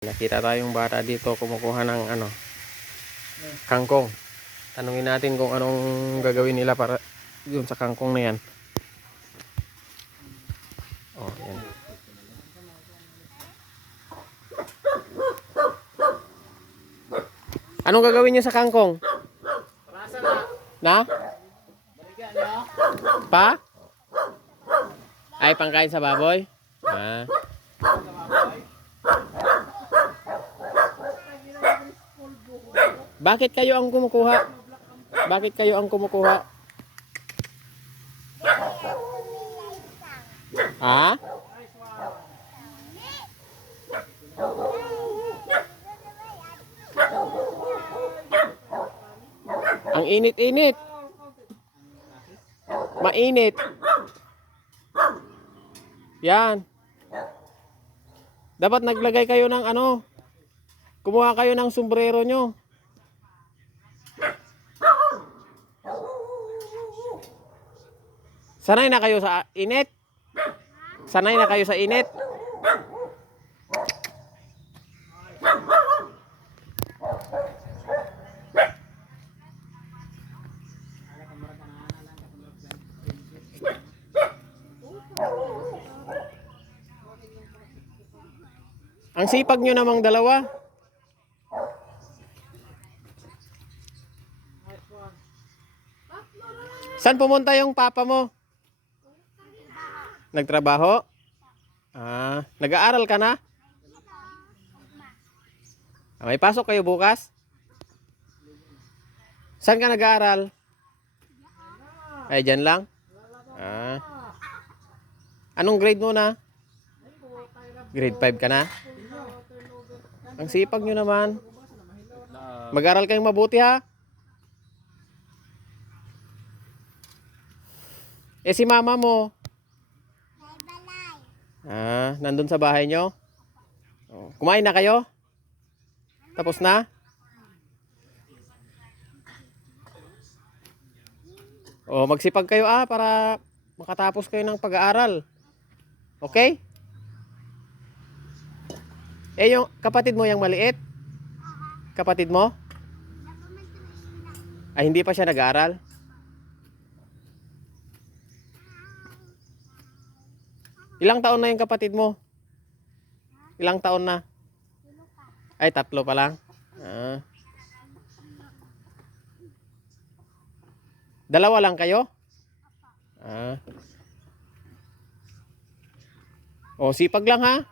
Nakita tayong bata dito kumukuha ng kangkong. Tanungin natin kung anong gagawin nila para yun sa kangkong na yan. Oh, yan. Anong gagawin niyo sa kangkong? Na? Pa? Ay, pangkain sa baboy? Ah. Bakit kayo ang kumukuha? Bakit kayo ang kumukuha? Ha? Ang init-init. Mainit. Yan. Dapat naglagay kayo ng kumuha kayo ng sombrero nyo. Sanay na kayo sa init? Sanay na kayo sa init? Ang sipag nyo namang dalawa. Saan pumunta yung papa mo? Nagtrabaho? Ah, nag-aaral ka na? May pasok kayo bukas? Saan ka nag-aaral? Ay, dyan lang? Ah. Anong grade mo na? Grade 5 ka na? Ang sipag nyo naman. Mag-aral kayong mabuti ha? Eh si mama mo? Ah, nandun sa bahay nyo? Oh, kumain na kayo? Tapos na? Oh, magsipag kayo para makatapos kayo ng pag-aaral. Okay? Eh yung kapatid mo yung maliit? Kapatid mo? Ay hindi pa siya nag-aaral? Ilang taon na yung kapatid mo? Ilang taon na? Ay, 3 pa lang? Ah. 2 lang kayo? Ah. O, sipag lang ha?